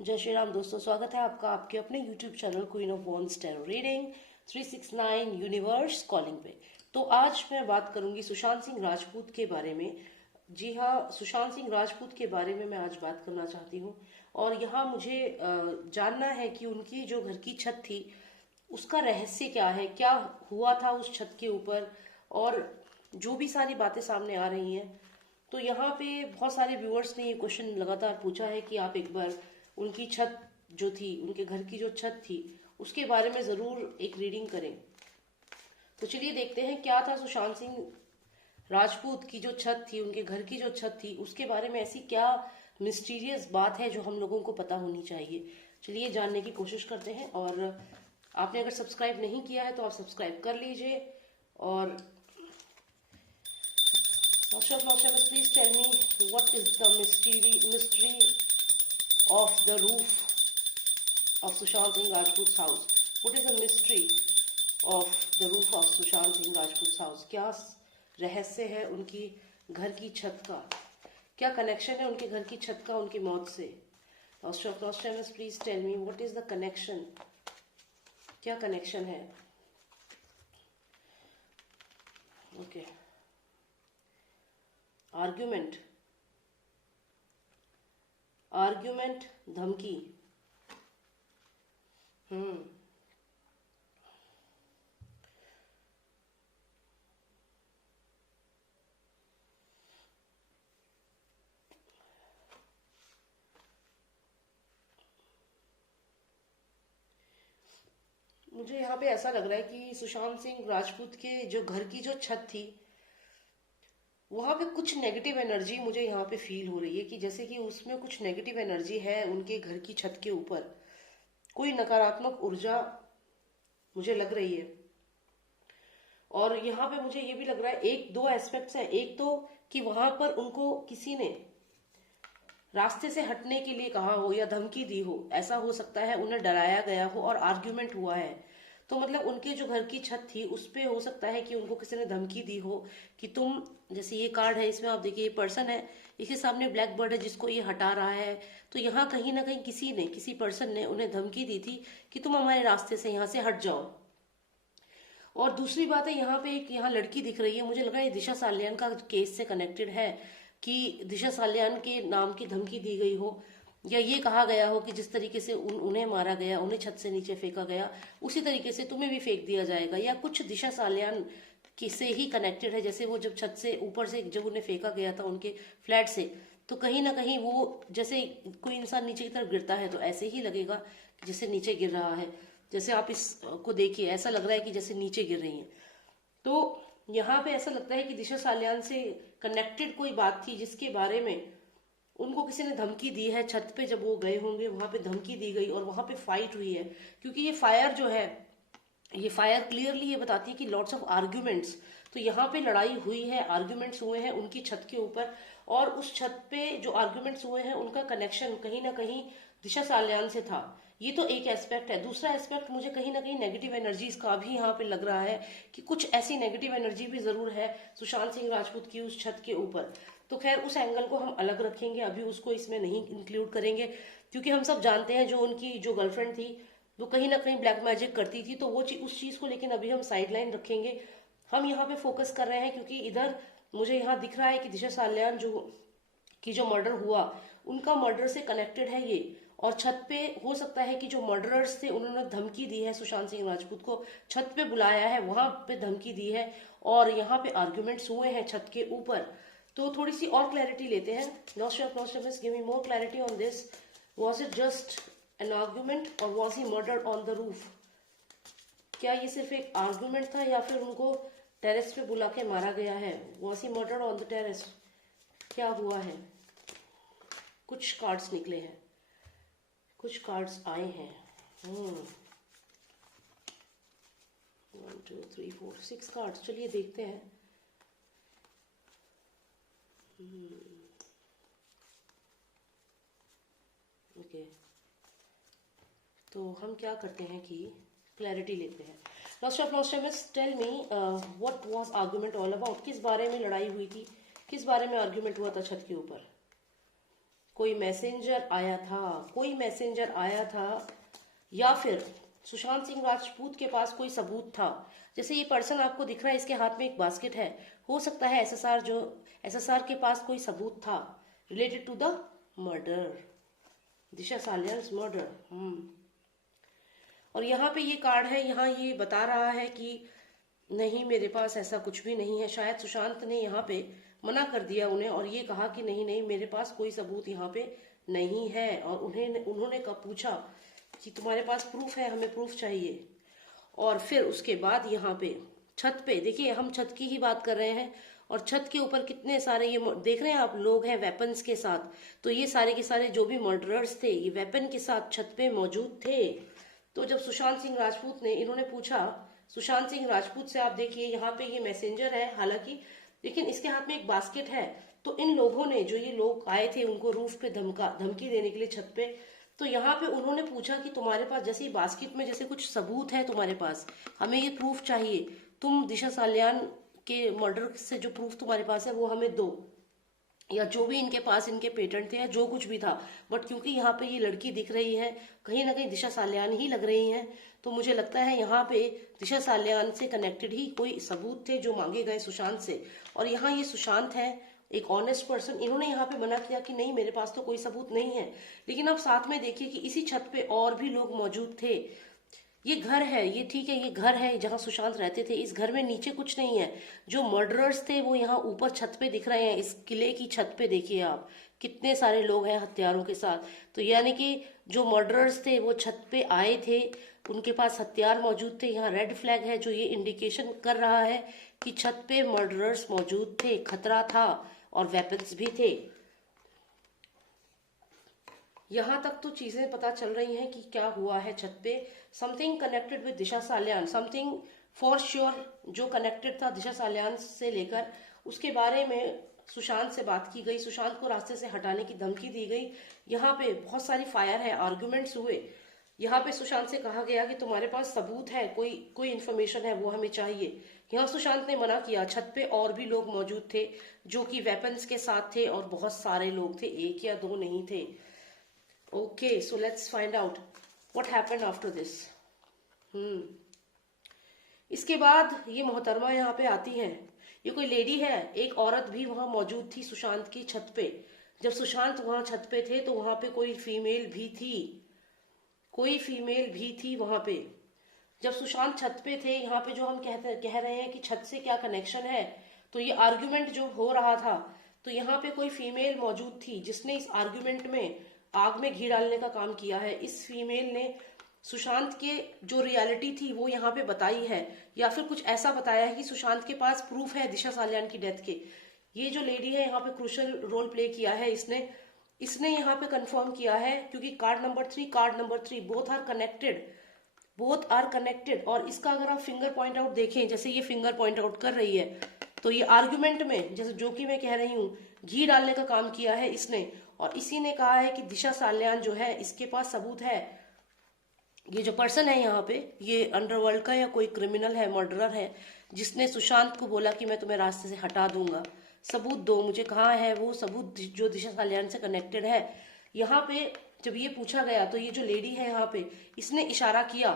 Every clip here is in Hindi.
जय श्री राम दोस्तों, स्वागत है आपका आपके अपने YouTube channel queen of wands tarot reading 369 universe calling पे। तो आज मैं बात करूंगी सुशांत सिंह राजपूत के बारे में। जी हाँ, सुशांत सिंह राजपूत के बारे में मैं आज बात करना चाहती हूँ। और यहाँ मुझे जानना है कि उनकी जो घर की छत थी उसका रहस्य क्या है, क्या हुआ था उस छत के ऊपर, और जो भी सारी बातें सामने आ रही हैं। तो यहाँ पे बहुत सारे व्यूअर्स ने ये क्वेश्चन लगातार पूछा है कि आप एक बार उनकी छत जो थी, उनके घर की जो छत थी, उसके बारे में ज़रूर एक रीडिंग करें। तो चलिए देखते हैं क्या था सुशांत सिंह राजपूत की जो छत थी, उनके घर की जो छत थी, उसके बारे में ऐसी क्या मिस्टीरियस बात है जो हम लोगों को पता होनी चाहिए। चलिए जानने की कोशिश करते हैं। और आपने अगर सब्सक्राइब नहीं किया है तो आप सब्सक्राइब कर लीजिए। और Nostradamus, please tell me what is the mystery of the roof of Sushant Singh Rajput's house? What is the mystery of the roof of Sushant Singh Rajput's house? क्या रहस्य है उनकी घर की छत का? क्या कनेक्शन है उनके घर की छत का उनकी मौत से? Nostradamus, please tell me what is the connection? क्या कनेक्शन है? ओके, आर्ग्यूमेंट, धमकी। मुझे यहाँ पे ऐसा लग रहा है कि सुशांत सिंह राजपूत के जो घर की जो छत थी, वहां पे कुछ नेगेटिव एनर्जी मुझे यहाँ पे फील हो रही है कि जैसे कि उसमें कुछ नेगेटिव एनर्जी है उनके घर की छत के ऊपर। कोई नकारात्मक ऊर्जा मुझे लग रही है। और यहाँ पे मुझे ये भी लग रहा है, एक दो एस्पेक्ट्स हैं। एक तो कि वहां पर उनको किसी ने रास्ते से हटने के लिए कहा हो या धमकी दी हो, ऐसा हो सकता है। उन्हें डराया गया हो और आर्ग्यूमेंट हुआ है। तो मतलब उनके जो घर की छत थी उस पे हो सकता है कि उनको किसी ने धमकी दी हो कि तुम, जैसे ये कार्ड है इसमें आप देखिए, ये पर्सन है, इसके सामने ब्लैक बर्ड है जिसको ये हटा रहा है। तो यहाँ कहीं ना कहीं किसी पर्सन ने उन्हें धमकी दी थी कि तुम हमारे रास्ते से यहाँ से हट जाओ। और दूसरी बात है, यहाँ पे एक यहाँ लड़की दिख रही है, मुझे लगा ये दिशा सालियान का केस से कनेक्टेड है कि दिशा सालियान के नाम की धमकी दी गई हो, या ये कहा गया हो कि जिस तरीके से उन्हें मारा गया, उन्हें छत से नीचे फेंका गया, उसी तरीके से तुम्हें भी फेंक दिया जाएगा। या कुछ दिशा सालियान की से ही कनेक्टेड है। जैसे वो जब छत से ऊपर से जब उन्हें फेंका गया था उनके फ्लैट से, तो कहीं ना कहीं वो, जैसे कोई इंसान नीचे की तरफ गिरता है तो ऐसे ही लगेगा जैसे नीचे गिर रहा है। जैसे आप इसको देखिए, ऐसा लग रहा है कि जैसे नीचे गिर रही है। तो यहाँ पे ऐसा लगता है कि दिशा सालियान से कनेक्टेड कोई बात थी जिसके बारे में उनको किसी ने धमकी दी है। छत पे जब वो गए होंगे वहां पे धमकी दी गई और वहां पे फाइट हुई है। क्योंकि ये फायर जो है, ये फायर क्लियरली ये बताती है कि लॉट्स ऑफ आर्ग्यूमेंट्स। तो यहाँ पे लड़ाई हुई है, आर्ग्यूमेंट्स हुए हैं उनकी छत के ऊपर। और उस छत पे जो आर्ग्यूमेंट्स हुए हैं उनका कनेक्शन कहीं ना कहीं दिशा सालियान से था। ये तो एक एस्पेक्ट है। दूसरा एस्पेक्ट मुझे कहीं ना कहीं नेगेटिव एनर्जीज का भी यहाँ पे लग रहा है कि कुछ ऐसी नेगेटिव एनर्जी भी जरूर है सुशांत सिंह राजपूत की उस छत के ऊपर। तो खैर उस एंगल को हम अलग रखेंगे, अभी उसको इसमें नहीं इंक्लूड करेंगे। क्योंकि हम सब जानते हैं जो उनकी जो गर्लफ्रेंड थी वो कहीं ना कहीं ब्लैक मैजिक करती थी, तो वो उस चीज को लेकिन अभी हम साइड लाइन रखेंगे। हम यहाँ पे फोकस कर रहे हैं क्योंकि इधर मुझे यहाँ दिख रहा है कि दिशा सालियान जो मर्डर हुआ, उनका मर्डर से कनेक्टेड है ये। और छत पे हो सकता है कि जो मर्डरर्स थे उन्होंने धमकी दी है सुशांत सिंह राजपूत को, छत पे बुलाया है, वहां पे धमकी दी है, और यहाँ पे आर्ग्यूमेंट्स हुए हैं छत के ऊपर। तो थोड़ी सी और क्लैरिटी लेते हैं। Nostradamus, give me more clarity on this. Was it just an argument or was he murdered on the roof? क्या ये सिर्फ एक आर्गुमेंट था या फिर उनको टेरेस पे बुला के मारा गया है? Was he murdered on the terrace? क्या हुआ है? कुछ कार्ड्स निकले हैं, कुछ कार्ड्स आए हैं। 1 2 3 4 6 कार्ड्स। चलिए देखते हैं। ओके, तो हम क्या करते हैं कि क्लैरिटी लेते हैं। Nostradamus, tell me what was argument all about? किस बारे में लड़ाई हुई थी, किस बारे में आर्गुमेंट हुआ था छत के ऊपर? कोई मैसेंजर आया था, कोई मैसेंजर आया था, या फिर सुशांत सिंह राजपूत के पास कोई सबूत था। जैसे ये पर्सन आपको दिख रहा है, इसके हाथ में एक बास्केट है, हो सकता है एसएसआर के पास कोई सबूत था related to the murder, Disha Salian's murder. और यहाँ पे ये कार्ड है, यहाँ ये बता रहा है कि नहीं मेरे पास ऐसा कुछ भी नहीं है। शायद सुशांत ने यहाँ पे मना कर दिया उन्हें और ये कहा कि नहीं नहीं मेरे पास कोई सबूत यहाँ पे नहीं है। और उन्होंने कब पूछा कि तुम्हारे पास प्रूफ है, हमें प्रूफ चाहिए। और फिर उसके बाद यहाँ पे छत पे देखिए, हम छत की ही बात कर रहे हैं और छत के ऊपर कितने सारे ये देख रहे हैं आप लोग हैं वेपन्स के साथ। तो ये सारे के सारे जो भी मर्डरर्स थे ये वेपन के साथ छत पे मौजूद थे। तो जब सुशांत सिंह राजपूत ने, इन्होंने पूछा सुशांत सिंह राजपूत से, आप देखिए यहाँ पे ये मैसेंजर है हालांकि, लेकिन इसके हाथ में एक बास्केट है। तो इन लोगों ने, जो ये लोग आए थे उनको रूफ पे धमकी देने के लिए छत पे, तो यहाँ पे उन्होंने पूछा कि तुम्हारे पास जैसे ये बास्केट में जैसे कुछ सबूत है तुम्हारे पास, हमें ये प्रूफ चाहिए, तुम दिशा सालियान के मर्डर से जो प्रूफ तुम्हारे पास है वो हमें दो, या जो भी इनके पास इनके पेटेंट थे या जो कुछ भी था। बट क्योंकि यहाँ पे ये लड़की दिख रही है, कहीं ना कहीं दिशा सालियान ही लग रही हैं, तो मुझे लगता है यहाँ पे दिशा सालियान से कनेक्टेड ही कोई सबूत थे जो मांगे गए सुशांत से। और यहाँ ये सुशांत है, एक ऑनेस्ट पर्सन, इन्होंने यहाँ पे मना किया कि नहीं मेरे पास तो कोई सबूत नहीं है। लेकिन अब साथ में देखिए कि इसी छत पे और भी लोग मौजूद थे। ये घर है, ये ठीक है, ये घर है जहां सुशांत रहते थे। इस घर में नीचे कुछ नहीं है। जो मर्डरर्स थे वो यहाँ ऊपर छत पे दिख रहे हैं। इस किले की छत पे देखिए आप, कितने सारे लोग हैं हथियारों के साथ। तो यानी कि जो मर्डरर्स थे वो छत पे आए थे, उनके पास हथियार मौजूद थे। यहाँ रेड फ्लैग है जो ये इंडिकेशन कर रहा है कि छत पे मर्डरर्स मौजूद थे, खतरा था और वेपन्स भी थे। यहाँ तक तो चीजें पता चल रही हैं कि क्या हुआ है छत पे। Something connected with Disha Salian, something for sure जो कनेक्टेड था दिशा सालियान से लेकर, उसके बारे में सुशांत से बात की गई, सुशांत को रास्ते से हटाने की धमकी दी गई। यहाँ पे बहुत सारी फायर है, आर्गुमेंट्स हुए। यहाँ पे सुशांत से कहा गया कि तुम्हारे पास सबूत है, कोई इन्फॉर्मेशन है वो हमें चाहिए। यहाँ सुशांत ने मना किया। छत पे और भी लोग मौजूद थे जो कि वेपन्स के साथ थे और बहुत सारे लोग थे, एक या दो नहीं थे। Okay, so let's find out what happened after this. इसके बाद ये मोहतरमा यहाँ पे आती हैं। ये कोई लेडी है, एक औरत भी वहां मौजूद थी सुशांत की छत पे। जब सुशांत वहां छत पे थे तो वहां पे कोई फीमेल भी थी, कोई फीमेल भी थी वहां पे। जब सुशांत छत पे थे, यहाँ पे जो हम कह रहे हैं कि छत से क्या कनेक्शन है, तो ये आर्ग्यूमेंट जो हो रहा था, तो यहाँ पे कोई फीमेल मौजूद थी जिसने इस आर्ग्यूमेंट में आग में घी डालने का काम किया है। इस फीमेल ने सुशांत के जो रियलिटी थी वो यहाँ पे बताई है, या फिर कुछ ऐसा बताया है कि सुशांत के पास प्रूफ है दिशा सालियान की डेथ के। ये जो लेडी है यहाँ पे क्रूशियल रोल प्ले किया है इसने यहाँ पे कंफर्म किया है, क्योंकि card number 3 both are connected. और इसका अगर आप फिंगर पॉइंट आउट देखें, जैसे ये फिंगर पॉइंट आउट कर रही है, तो ये आर्ग्यूमेंट में, जैसे जो कि मैं कह रही हूँ, घी डालने का काम किया है इसने। और इसी ने कहा है कि दिशा सालियान जो है इसके पास सबूत है। ये जो पर्सन है यहाँ पे, ये अंडरवर्ल्ड का या कोई क्रिमिनल है, मर्डरर है, जिसने सुशांत को बोला कि मैं तुम्हें रास्ते से हटा दूंगा, सबूत दो मुझे, कहाँ है वो सबूत जो दिशा सालियान से कनेक्टेड है। यहाँ पे जब ये पूछा गया तो ये जो लेडी है यहाँ पे, इसने इशारा किया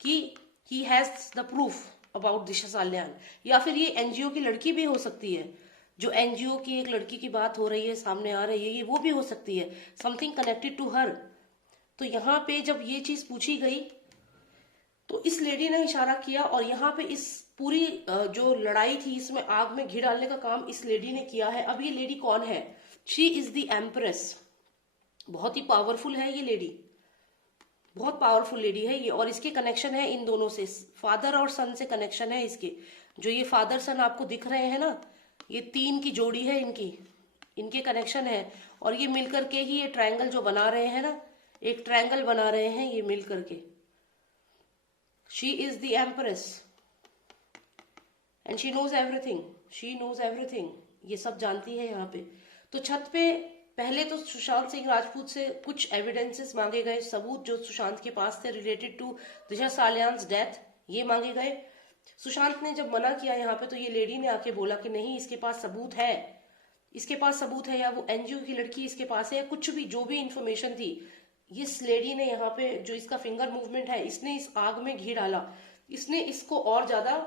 कि he has the proof about Disha Salian, या फिर ये एनजीओ की लड़की भी हो सकती है। जो एनजीओ की एक लड़की की बात हो रही है, सामने आ रही है, ये वो भी हो सकती है, समथिंग कनेक्टेड टू हर। तो यहाँ पे जब ये चीज पूछी गई तो इस लेडी ने इशारा किया, और यहाँ पे इस पूरी जो लड़ाई थी इसमें आग में घी डालने का काम इस लेडी ने किया है। अब ये लेडी कौन है? She is the empress. बहुत ही पावरफुल है ये लेडी, बहुत पावरफुल लेडी है ये। और इसके कनेक्शन है इन दोनों से, फादर और सन से कनेक्शन है इसके। जो ये फादर सन आपको दिख रहे हैं ना, ये 3 की जोड़ी है इनके कनेक्शन है। और ये मिलकर के ही ये ट्रायंगल जो बना रहे हैं ना, एक ट्रायंगल बना रहे हैं ये मिलकर के। She is the empress and she knows everything, ये सब जानती है यहाँ पे। तो छत पे पहले तो सुशांत सिंह राजपूत से कुछ एविडेंसेस मांगे गए, सबूत जो सुशांत के पास थे रिलेटेड टू दिशा सालियान्स डेथ, ये मांगे गए। सुशांत ने जब मना किया यहाँ पे, तो ये लेडी ने आके बोला कि नहीं इसके पास सबूत है, इसके पास सबूत है, या वो एनजीओ की लड़की इसके पास है, या कुछ भी जो भी इंफॉर्मेशन थी, इस लेडी ने यहाँ पे जो इसका फिंगर मूवमेंट है, इसने इस आग में घी डाला, इसने इसको और ज्यादा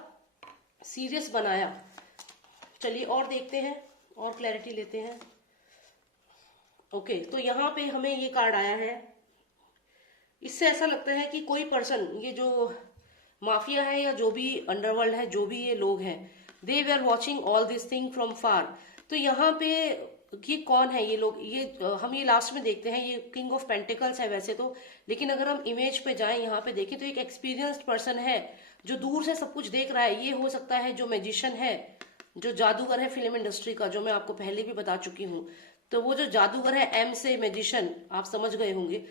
सीरियस बनाया। चलिए और देखते हैं और क्लैरिटी लेते हैं। ओके, तो यहाँ पे हमें ये कार्ड आया है। इससे ऐसा लगता है कि कोई पर्सन, ये जो माफिया है या जो भी अंडरवर्ल्ड है, जो भी ये लोग हैं, they were watching all this thing from far. तो यहाँ पे ये कौन है ये लोग, ये हम ये लास्ट में देखते हैं, ये किंग ऑफ पेंटिकल्स है वैसे तो, लेकिन अगर हम इमेज पे जाएं, यहाँ पे देखें तो एक एक्सपीरियंस्ड पर्सन है जो दूर से सब कुछ देख रहा है। ये हो सकता है जो मैजिशियन है, जो जादूगर है फिल्म इंडस्ट्री का, जो मैं आपको पहले भी बता चुकी हूँ। तो वो जो जादूगर है, एम से मैजिशियन, आप समझ गए होंगे,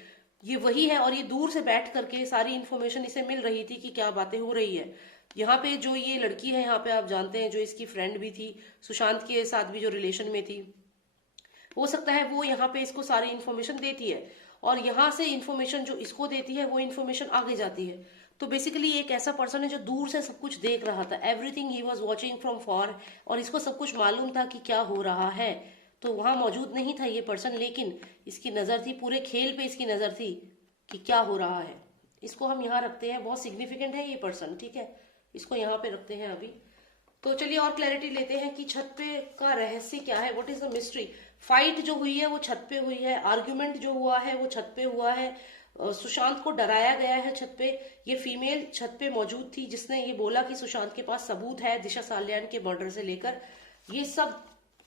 ये वही है। और ये दूर से बैठ करके सारी इन्फॉर्मेशन इसे मिल रही थी कि क्या बातें हो रही है। यहाँ पे जो ये लड़की है, यहाँ पे आप जानते हैं, जो इसकी फ्रेंड भी थी, सुशांत के साथ भी जो रिलेशन में थी, हो सकता है वो यहाँ पे इसको सारी इन्फॉर्मेशन देती है, और यहाँ से इन्फॉर्मेशन जो इसको देती है वो इन्फॉर्मेशन आगे जाती है। तो बेसिकली एक ऐसा पर्सन है जो दूर से सब कुछ देख रहा था, everything he was watching from for, और इसको सब कुछ मालूम था कि क्या हो रहा है। तो वहां मौजूद नहीं था ये पर्सन, लेकिन इसकी नजर थी, पूरे खेल पे इसकी नजर थी कि क्या हो रहा है। इसको हम यहाँ रखते हैं, बहुत सिग्निफिकेंट है ये पर्सन, ठीक है, इसको यहाँ पे रखते हैं अभी। तो चलिए और क्लैरिटी लेते हैं कि छत पे का रहस्य क्या है, what is the mystery. Fight जो हुई है वो छत पे हुई है, आर्ग्यूमेंट जो हुआ है वो छत पे हुआ है, सुशांत को डराया गया है छत पे। ये फीमेल छत पे मौजूद थी जिसने ये बोला कि सुशांत के पास सबूत है दिशा साल्यान के मर्डर से लेकर, ये सब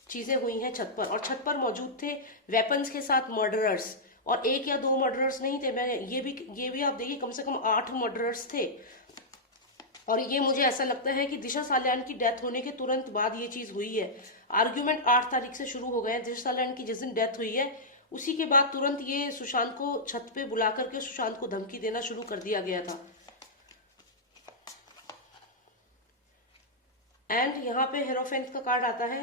चीजें हुई हैं छत पर। और छत पर मौजूद थे वेपन्स के साथ मर्डरर्स, और एक या दो मर्डरर्स नहीं थे, मैं ये भी आप देखिए, कम से कम 8 मर्डरर्स थे। और ये मुझे ऐसा लगता है कि दिशा साल्यान की डेथ होने के तुरंत बाद ये चीज हुई है। आर्ग्यूमेंट 8 तारीख से शुरू हो गए हैं, दिशा साल्यान की जिस दिन डेथ हुई है उसी के बाद तुरंत ये सुशांत को छत पे बुला करके सुशांत को धमकी देना शुरू कर दिया गया था। एंड यहाँ पे हेरोफेंट का कार्ड आता है,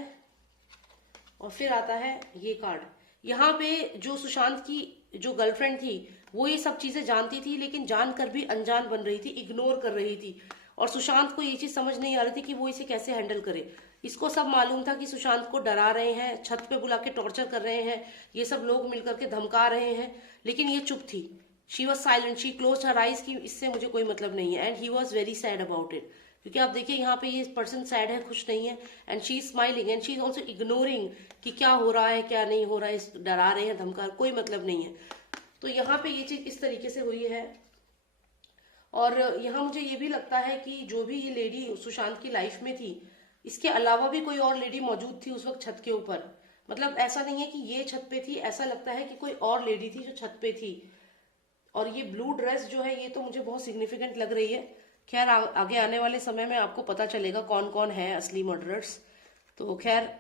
और फिर आता है ये कार्ड। यहाँ पे जो सुशांत की जो गर्लफ्रेंड थी वो ये सब चीजें जानती थी, लेकिन जानकर भी अनजान बन रही थी, इग्नोर कर रही थी। और सुशांत को ये चीज समझ नहीं आ रही थी कि वो इसे कैसे हैंडल करे। इसको सब मालूम था कि सुशांत को डरा रहे हैं, छत पे बुला के टॉर्चर कर रहे हैं, ये सब लोग मिलकर के धमका रहे हैं, लेकिन ये चुप थी। She was silent, she close her eyes की इससे मुझे कोई मतलब नहीं है। And he was very sad about it, क्योंकि आप देखिए यहाँ पे ये पर्सन सैड है, खुश नहीं है। And she is smiling and she is also ignoring कि क्या हो रहा है क्या नहीं हो रहा है, डरा रहे हैं, धमका, कोई मतलब नहीं है। तो यहाँ पे ये चीज इस तरीके से हुई है। और यहाँ मुझे ये भी लगता है कि जो भी ये लेडी सुशांत की लाइफ में थी, इसके अलावा भी कोई और लेडी मौजूद थी उस वक्त छत के ऊपर। मतलब ऐसा नहीं है कि ये छत पे थी, ऐसा लगता है कि कोई और लेडी थी जो छत पे थी। और ये ब्लू ड्रेस जो है ये तो मुझे बहुत सिग्निफिकेंट लग रही है। खैर आगे आने वाले समय में आपको पता चलेगा कौन कौन है असली मर्डरर्स। तो खैर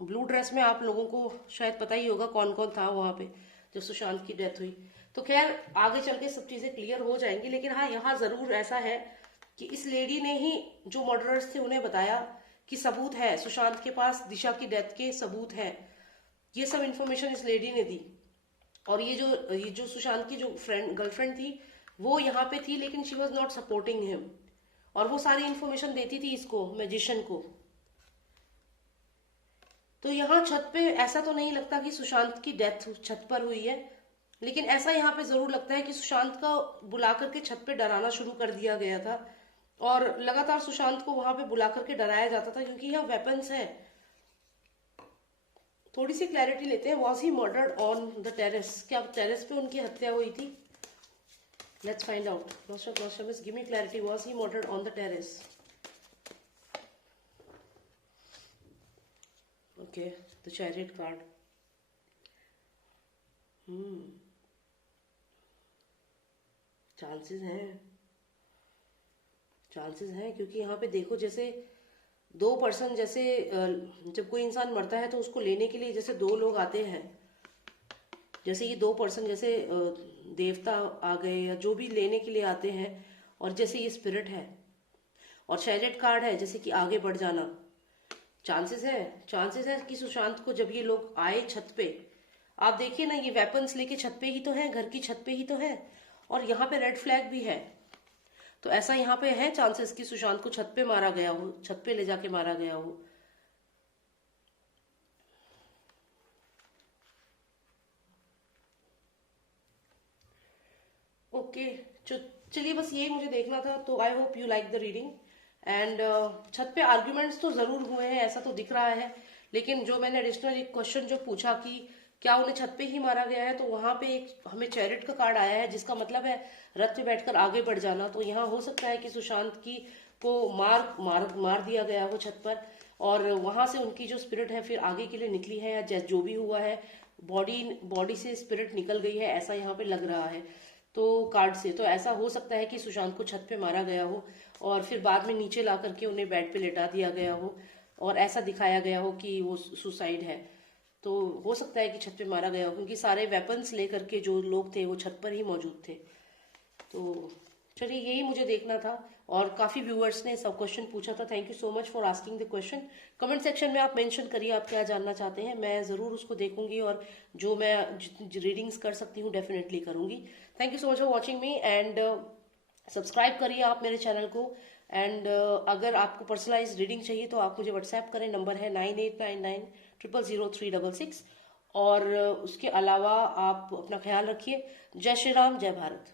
ब्लू ड्रेस में आप लोगों को शायद पता ही होगा कौन कौन था वहां पे जब सुशांत की डेथ हुई। तो खैर आगे चल के सब चीजें क्लियर हो जाएंगी, लेकिन हाँ यहाँ जरूर ऐसा है कि इस लेडी ने ही जो मर्डरर्स थे उन्हें बताया कि सबूत है, सुशांत के पास दिशा की डेथ के सबूत है। ये सब इंफॉर्मेशन इस लेडी ने दी। और ये जो सुशांत की जो गर्लफ्रेंड थी वो यहाँ पे थी, लेकिन she was not supporting him, और वो सारी इंफॉर्मेशन देती थी इसको, मैजिशियन को। तो यहाँ छत पे ऐसा तो नहीं लगता कि सुशांत की डेथ छत पर हुई है, लेकिन ऐसा यहाँ पे जरूर लगता है कि सुशांत का बुला करके छत पे डराना शुरू कर दिया गया था, और लगातार सुशांत को वहां पे बुला करके डराया जाता था, क्योंकि यहाँ वेपन्स है। थोड़ी सी क्लैरिटी लेते हैं। Was he murdered on the terrace, क्या टेरेस पे उनकी हत्या हुई थी? Let's find out. Nostradamus, give me clarity. Was he murdered on the terrace? Okay, the chariot card. Chances हैं, क्योंकि यहाँ पे देखो, जैसे दो पर्सन, जैसे जब कोई इंसान मरता है तो उसको लेने के लिए जैसे दो लोग आते हैं, जैसे ये दो पर्सन, जैसे देवता आ गए या जो भी लेने के लिए आते हैं, और जैसे ये स्पिरिट है और चैरियट कार्ड है, जैसे कि आगे बढ़ जाना। चांसेस है कि सुशांत को जब ये लोग आए छत पे, आप देखिए ना, ये वेपन्स लेके छत पे ही तो है, घर की छत पे ही तो है, और यहाँ पे रेड फ्लैग भी है। तो ऐसा यहाँ पे है चांसेस कि सुशांत को छत पे मारा गया हो, छत पे ले जाके मारा गया हो। ओके, चलिए बस यही मुझे देखना था। तो I hope you like the reading. And छत पे आर्ग्यूमेंट्स तो जरूर हुए हैं, ऐसा तो दिख रहा है। लेकिन जो मैंने एडिशनल एक क्वेश्चन जो पूछा कि क्या उन्हें छत पे ही मारा गया है, तो वहां पे एक हमें चैरिट का कार्ड आया है, जिसका मतलब है रथ पे बैठकर आगे बढ़ जाना। तो यहाँ हो सकता है कि सुशांत की को मार मार मार दिया गया हो छत पर, और वहां से उनकी जो स्पिरिट है फिर आगे के लिए निकली है, या जो भी हुआ है, बॉडी बॉडी से स्पिरिट निकल गई है, ऐसा यहाँ पे लग रहा है। तो कार्ड से तो ऐसा हो सकता है कि सुशांत को छत पे मारा गया हो, और फिर बाद में नीचे ला करके उन्हें बेड पे लेटा दिया गया हो, और ऐसा दिखाया गया हो कि वो सुसाइड है। तो हो सकता है कि छत पे मारा गया हो, क्योंकि सारे वेपन्स लेकर के जो लोग थे वो छत पर ही मौजूद थे। तो चलिए यही मुझे देखना था, और काफी व्यूअर्स ने सब क्वेश्चन पूछा था। Thank you so much for asking the question. Comment section में आप मेंशन करिए आप क्या जानना चाहते हैं, मैं जरूर उसको देखूंगी, और जो मैं रीडिंग्स कर सकती हूँ डेफिनेटली करूंगी। Thank you so much for watching me, and subscribe करिए आप मेरे चैनल को। एंड अगर आपको पर्सनलाइज रीडिंग चाहिए तो आप मुझे व्हाट्सएप करें, नंबर है 9899000366। और उसके अलावा आप अपना ख्याल रखिए। जय श्री राम, जय भारत।